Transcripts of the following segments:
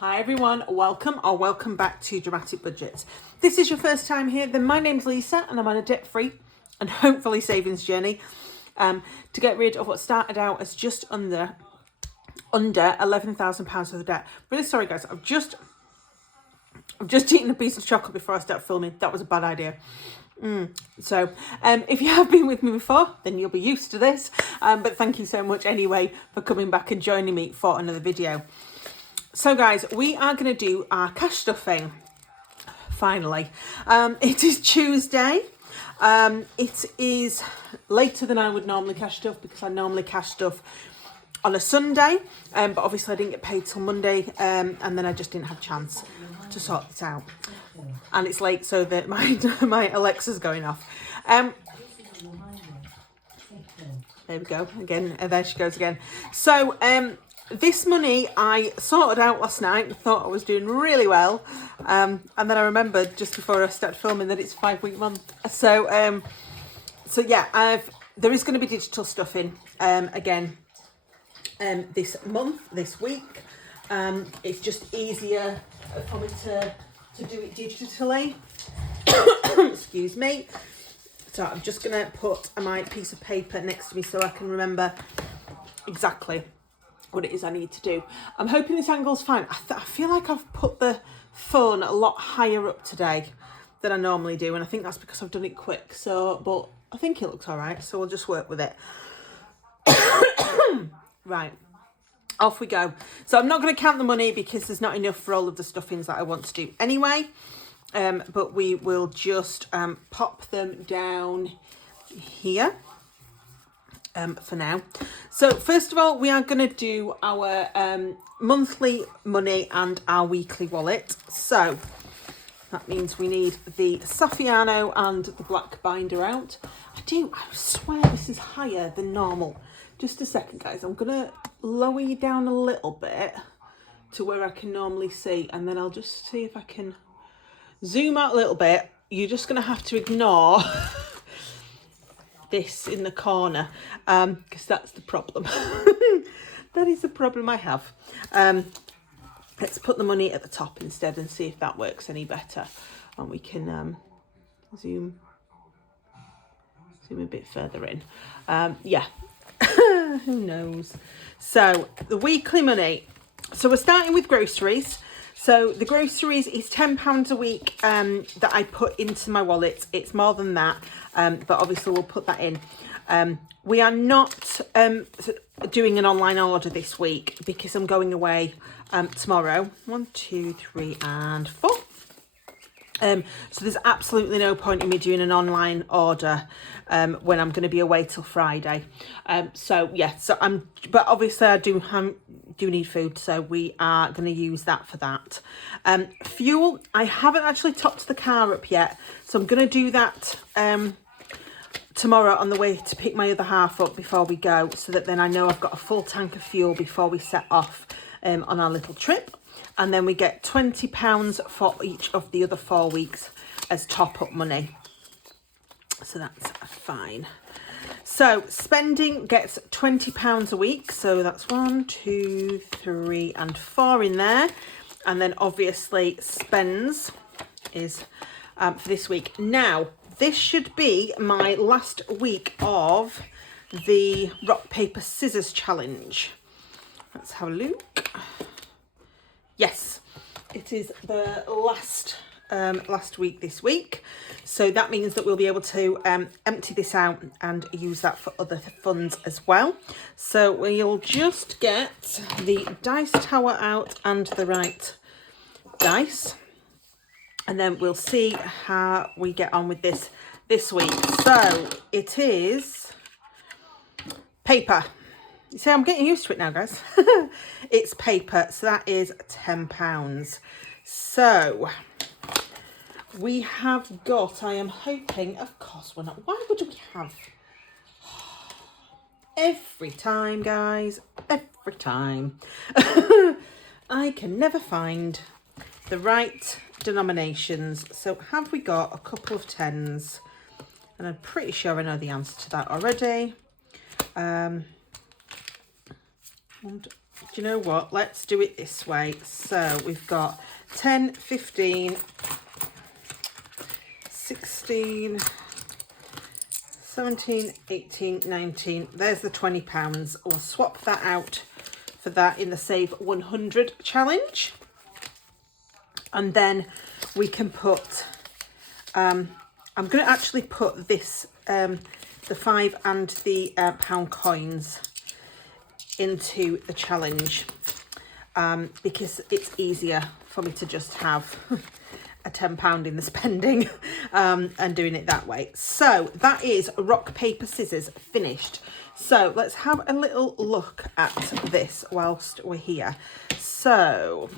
Hi everyone, welcome back to Dramatic Budgets. This is your first time here, then my name's Lisa and I'm on a debt-free and hopefully savings journey to get rid of what started out as just under £11,000 of debt. Really sorry guys, I've just eaten a piece of chocolate before I start filming. That was a bad idea. So if you have been with me before, then you'll be used to this. But thank you so much anyway for coming back and joining me for another video. So guys, we are going to do our cash stuffing, finally. It is Tuesday. It is later than I would normally cash stuff because I normally cash stuff on a Sunday. But obviously I didn't get paid till Monday and then I just didn't have a chance to sort this out. And it's late so that my Alexa's going off. There we go, again, there she goes again. So, this money I sorted out last night, thought I was doing really well, and then I remembered just before I started filming that it's a 5-week month. So yeah, there is going to be digital stuffing again this month, this week. It's just easier for me to do it digitally. Excuse me. So I'm just going to put my piece of paper next to me so I can remember exactly what it is I need to do. I'm hoping this angle's fine. I feel like I've put the phone a lot higher up today than I normally do, and I think that's because I've done it quick. So, but I think it looks all right, so we'll just work with it. Right, off we go. So I'm not going to count the money because there's not enough for all of the stuffings that I want to do anyway. But we will just pop them down here. For now. So first of all, we are going to do our monthly money and our weekly wallet. So that means we need the Saffiano and the black binder out. I swear this is higher than normal. Just a second guys, I'm going to lower you down a little bit to where I can normally see, and then I'll just see if I can zoom out a little bit. You're just going to have to ignore this in the corner because that's the problem. That is the problem I have. Let's put the money at the top instead and see if that works any better, and we can zoom a bit further in. Yeah. Who knows? So the weekly money, so we're starting with groceries. So the groceries is £10 a week that I put into my wallet. It's more than that, but obviously we'll put that in. We are not doing an online order this week because I'm going away tomorrow. 1, 2, 3 and 4. So there's absolutely no point in me doing an online order when I'm going to be away till Friday. So yeah, but obviously I do need food, so we are going to use that for that. Fuel, I haven't actually topped the car up yet, so I'm going to do that tomorrow on the way to pick my other half up before we go, so that then I know I've got a full tank of fuel before we set off on our little trip. And then we get £20 for each of the other 4 weeks as top-up money. So that's fine. So spending gets £20 a week. So that's 1, 2, 3 and 4 in there. And then obviously spends is for this week. Now, this should be my last week of the rock, paper, scissors challenge. Let's have a look. Yes, it is the last week this week. So that means that we'll be able to empty this out and use that for other funds as well. So we'll just get the dice tower out and the right dice. And then we'll see how we get on with this week. So it is paper. You see, I'm getting used to it now, guys. It's paper, so that is £10. So we have got, I am hoping, of course we're not, why would we have, every time, guys, every time, I can never find the right denominations. So have we got a couple of 10s? And I'm pretty sure I know the answer to that already. And Do you know what? Let's do it this way. So we've got 10, 15, 16, 17, 18, 19. There's the £20. We'll swap that out for that in the Save 100 challenge. And then we can put, I'm going to actually put this, the £5 and the pound coins into the challenge because it's easier for me to just have a £10 in the spending and doing it that way. So that is rock, paper, scissors finished. So let's have a little look at this whilst we're here. So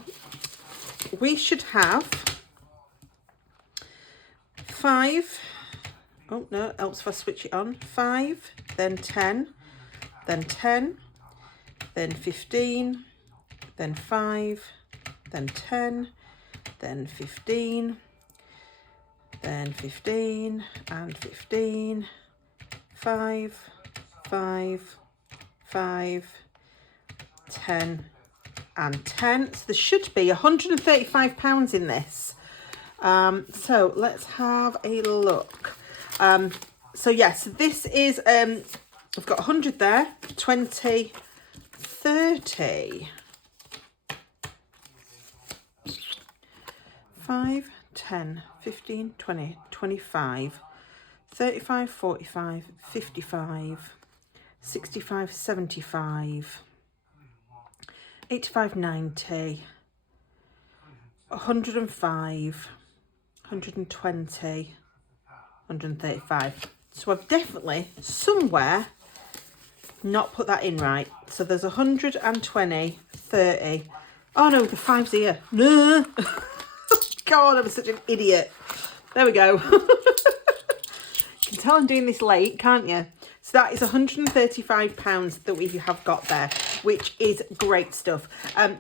we should have 5. Oh no, it helps if I switch it on. 5, then 10, then 10, then 15, then 5, then 10, then 15, then 15, and 15, 5, 5, 5, 10, and 10. So there should be £135 in this. So let's have a look. So yes, this is, I've got 100 there, 20, 30, 5, 10, 15, 20, 25, 35, 45, 55, 65, 75, 85, 90, 105, 120, 135. So I've definitely somewhere not put that in right. So there's 120, 30. Oh no, the 5's here. No. God, I'm such an idiot. There we go. You can tell I'm doing this late, can't you? So that is £135 that we have got there, which is great stuff.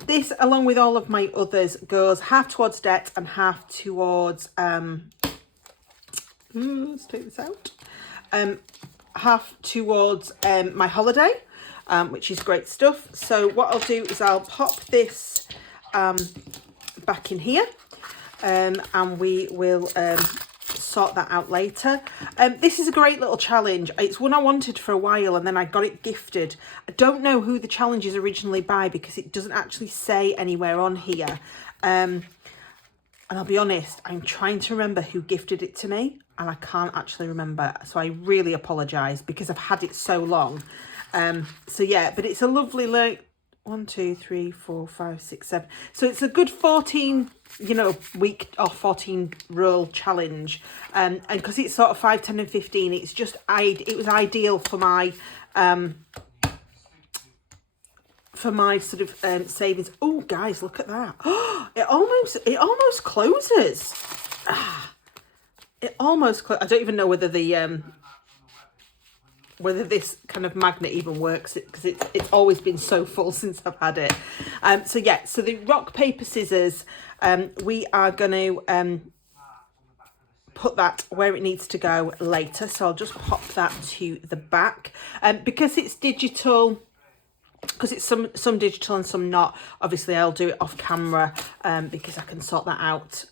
This, along with all of my others, goes half towards debt and half towards, let's take this out, half towards my holiday, which is great stuff. So what I'll do is I'll pop this back in here, and we will sort that out later. This is a great little challenge. It's one I wanted for a while and then I got it gifted. I don't know who the challenge is originally by because it doesn't actually say anywhere on here. And I'll be honest, I'm trying to remember who gifted it to me and I can't actually remember. So I really apologise because I've had it so long. So yeah, but it's a lovely, like, 1, 2, 3, 4, 5, 6, 7. So it's a good 14, week or 14 roll challenge. And because it's sort of 5, 10 and 15, it's just, it was ideal for my, sort of savings. Oh, guys, look at that. Oh, it almost closes. It almost I don't even know whether the, whether this kind of magnet even works because it's always been so full since I've had it. So yeah, so the rock, paper, scissors, we are going to put that where it needs to go later. So I'll just pop that to the back. Because it's digital, because it's some digital and some not, obviously I'll do it off camera because I can sort that out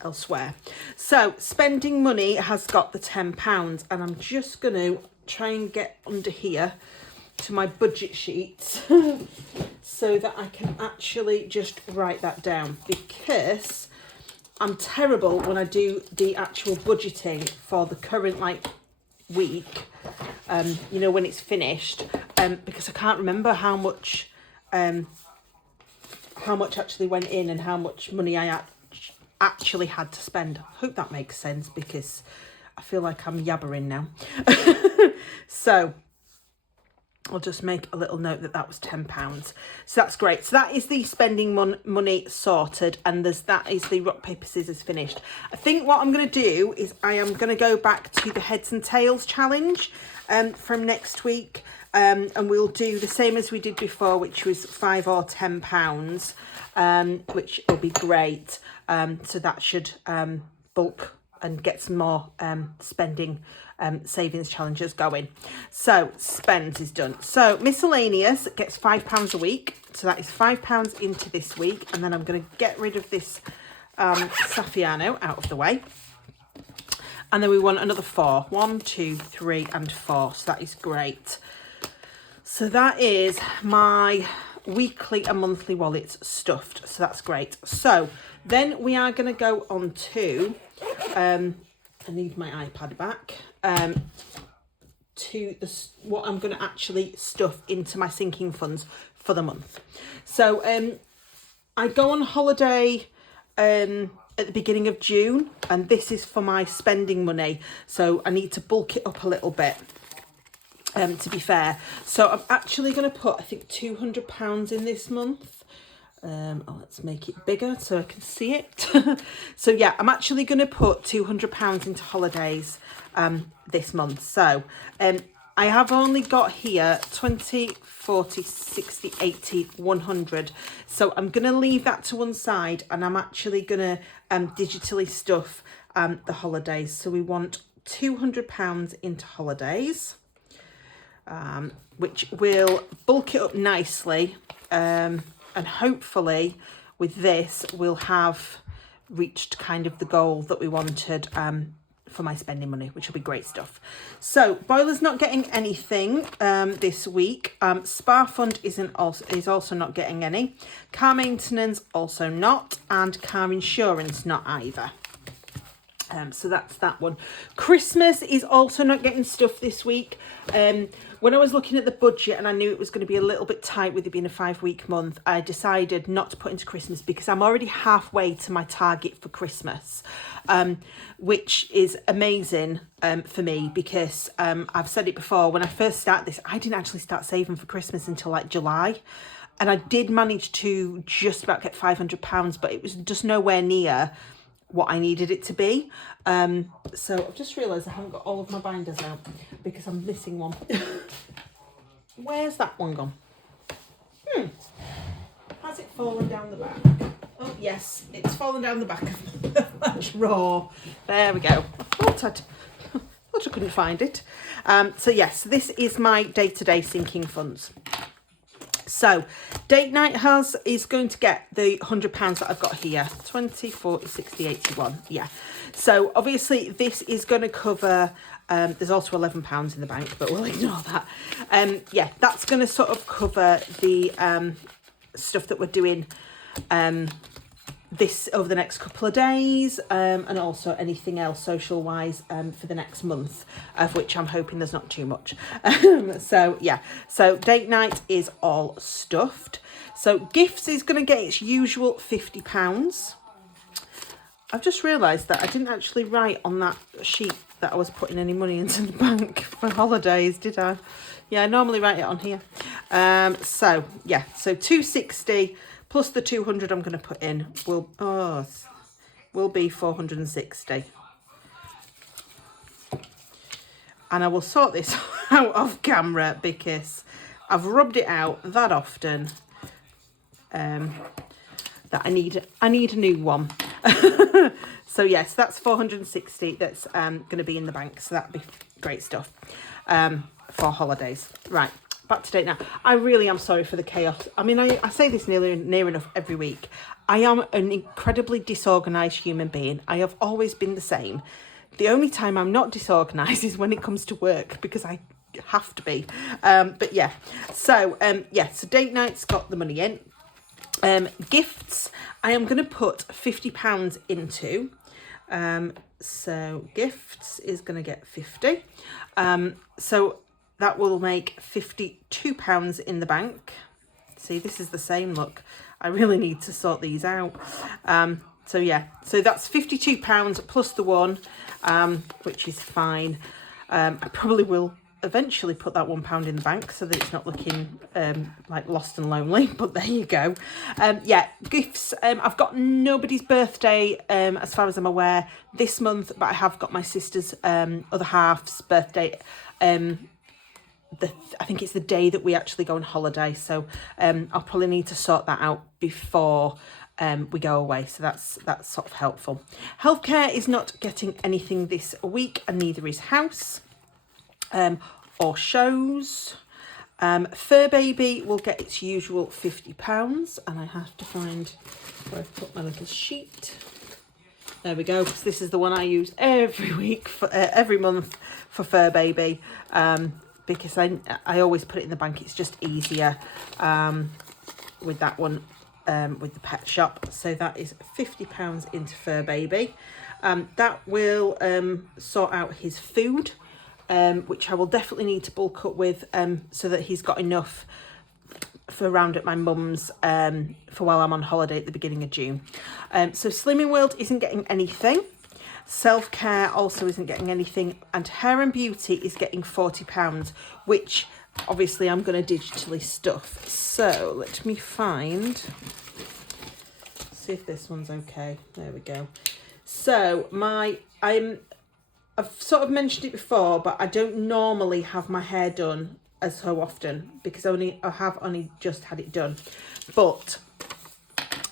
elsewhere. So spending money has got the £10 and I'm just going to try and get under here to my budget sheets so that I can actually just write that down because I'm terrible when I do the actual budgeting for the current week, when it's finished, because I can't remember how much actually went in and how much money I actually had to spend. I hope that makes sense because I feel like I'm yabbering now. So I'll just make a little note that was £10. So that's great. So that is the spending money sorted, and that is the rock, paper, scissors finished. I think what I'm going to do is I am going to go back to the heads and tails challenge from next week, and we'll do the same as we did before, which was £5 or £10, which will be great. So that should bulk and get some more spending savings challenges going. So spends is done. So miscellaneous gets £5 a week. So that is £5 into this week. And then I'm going to get rid of this Saffiano out of the way. And then we want another 4. 1, 2, 3, and 4. So that is great. So that is my weekly and monthly wallets stuffed. So that's great. So then we are going to go on to, I need my iPad back, to what I'm going to actually stuff into my sinking funds for the month. So I go on holiday at the beginning of June, and this is for my spending money. So I need to bulk it up a little bit. To be fair, so I'm actually going to put, I think, £200 in this month. Let's make it bigger so I can see it. So yeah, I'm actually going to put £200 into holidays this month. So I have only got here 20, 40, 60, 80, 100. So I'm going to leave that to one side, and I'm actually going to digitally stuff the holidays. So we want £200 into holidays. Which will bulk it up nicely, and hopefully with this we'll have reached kind of the goal that we wanted for my spending money, which will be great stuff. So Boiler's not getting anything this week. Spa Fund is also not getting any. Car maintenance also not, and car insurance not either. So that's that one. Christmas is also not getting stuff this week. When I was looking at the budget and I knew it was going to be a little bit tight with it being a 5-week month, I decided not to put into Christmas because I'm already halfway to my target for Christmas, which is amazing for me because I've said it before, when I first started this, I didn't actually start saving for Christmas until like July. And I did manage to just about get £500, but it was just nowhere near what I needed it to be. So I've just realised I haven't got all of my binders out because I'm missing one. Where's that one gone? Has it fallen down the back? Oh yes, it's fallen down the back of that drawer. There we go. I thought I couldn't find it. So yes, this is my day-to-day sinking funds. So date night is going to get the £100 that I've got here. 20, 40, 60, 81. Yeah. So obviously this is going to cover, there's also £11 in the bank, but we'll ignore that. Yeah, that's going to sort of cover the stuff that we're doing this over the next couple of days, and also anything else social wise for the next month, of which I'm hoping there's not too much. So yeah, so date night is all stuffed. So gifts is going to get its usual £50. I've just realised that I didn't actually write on that sheet that I was putting any money into the bank for holidays, did I? Yeah, I normally write it on here. So yeah, so 260 plus the 200 I'm going to put in will be 460. And I will sort this out off camera because I've rubbed it out that often that I need a new one. So yes, that's 460 that's going to be in the bank. So that'd be great stuff for holidays. Right. Back to date now. I really am sorry for the chaos. I mean, I say this near enough every week. I am an incredibly disorganised human being. I have always been the same. The only time I'm not disorganised is when it comes to work, because I have to be. But yeah, so so date night's got the money in. Gifts, I am going to put £50 into. So gifts is going to get 50. So that will make £52 in the bank. See, this is the same look. I really need to sort these out. So yeah, so that's £52 plus the one, which is fine. I probably will eventually put that £1 in the bank so that it's not looking like lost and lonely, but there you go. Yeah, gifts, I've got nobody's birthday as far as I'm aware this month, but I have got my sister's other half's birthday. I think it's the day that we actually go on holiday, so I'll probably need to sort that out before we go away, so that's sort of helpful. Healthcare is not getting anything this week, and neither is house or shows. Fur Baby will get its usual £50, and I have to find where I've put my little sheet. There we go. So this is the one I use every week, for every month for Fur Baby, because I always put it in the bank. It's just easier with that one, with the pet shop. So that is £50 into Fur Baby. That will sort out his food, which I will definitely need to bulk up with, so that he's got enough for around at my mum's for while I'm on holiday at the beginning of June. So Slimming World isn't getting anything. Self Care also isn't getting anything, and Hair and Beauty is getting £40, which obviously I'm going to digitally stuff. So let me find, see if this one's okay. There we go. So I've sort of mentioned it before, but I don't normally have my hair done as so often, because I have only just had it done, but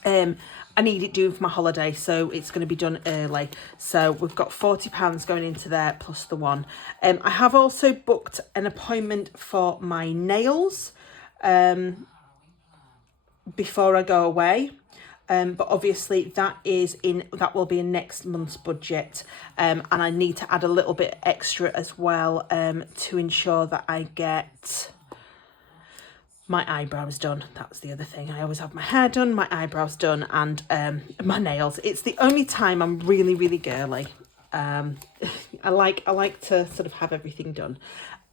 I need it doing for my holiday, so it's going to be done early. So we've got £40 going into there plus the one. I have also booked an appointment for my nails before I go away. But obviously that will be in next month's budget, and I need to add a little bit extra as well, to ensure that I get my eyebrows done. That's the other thing. I always have my hair done, my eyebrows done, and my nails. It's the only time I'm really, really girly. I like to sort of have everything done.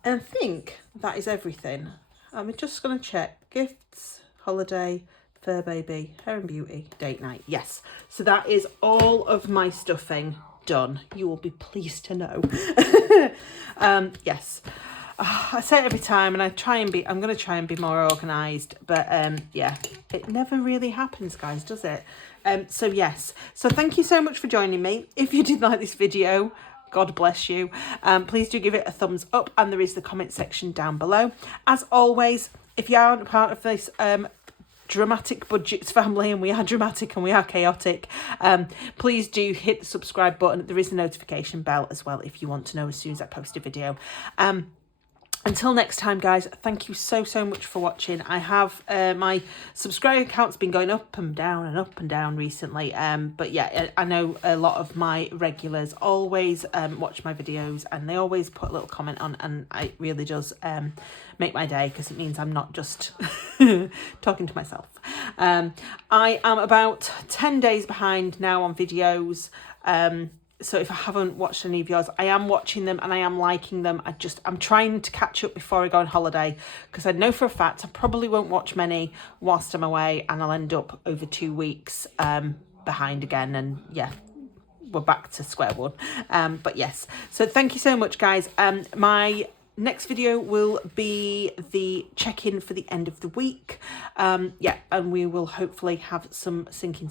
And I think that is everything. I'm just going to check gifts, holiday, Fur Baby, Hair and Beauty, date night. Yes, so that is all of my stuffing done. You will be pleased to know. Yes, I say it every time, and I'm going to try and be more organised, but yeah, it never really happens, guys, does it? So yes, so thank you so much for joining me. If you did like this video, God bless you. Please do give it a thumbs up, and there is the comment section down below. As always, if you aren't part of this dramatic budgets family, and we are dramatic and we are chaotic, please do hit the subscribe button. There is a notification bell as well if you want to know as soon as I post a video. Until next time, guys, thank you so much for watching. I have my subscriber count's been going up and down recently, but yeah, I know a lot of my regulars always watch my videos, and they always put a little comment on, and it really does make my day, because it means I'm not just talking to myself. I am about 10 days behind now on videos. So if I haven't watched any of yours, I am watching them and I am liking them. I'm trying to catch up before I go on holiday, because I know for a fact I probably won't watch many whilst I'm away, and I'll end up over 2 weeks behind again, and yeah, we're back to square one. But yes, so thank you so much, guys. My next video will be the check-in for the end of the week. Yeah, and we will hopefully have some sinking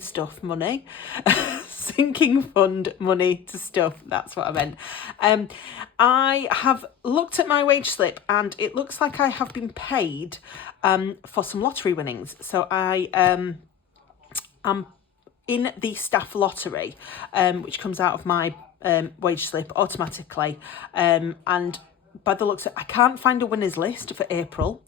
stuff money, sinking fund money to stuff. That's what I meant. I have looked at my wage slip, and it looks like I have been paid for some lottery winnings. So I am in the staff lottery, which comes out of my wage slip automatically, and by the looks of it, I can't find a winners list for April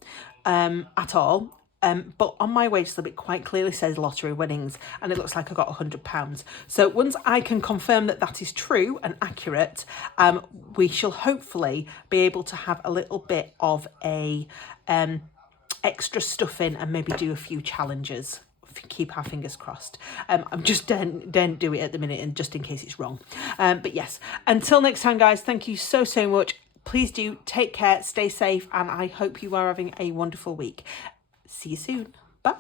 at all, but on my wage slip it quite clearly says lottery winnings, and it looks like I got £100. So once I can confirm that that is true and accurate, we shall hopefully be able to have a little bit of a extra stuff in, and maybe do a few challenges. Keep our fingers crossed. I'm just don't do it at the minute, and just in case it's wrong. But yes, until next time, guys, thank you so much. Please do take care, stay safe, and I hope you are having a wonderful week. See you soon. Bye.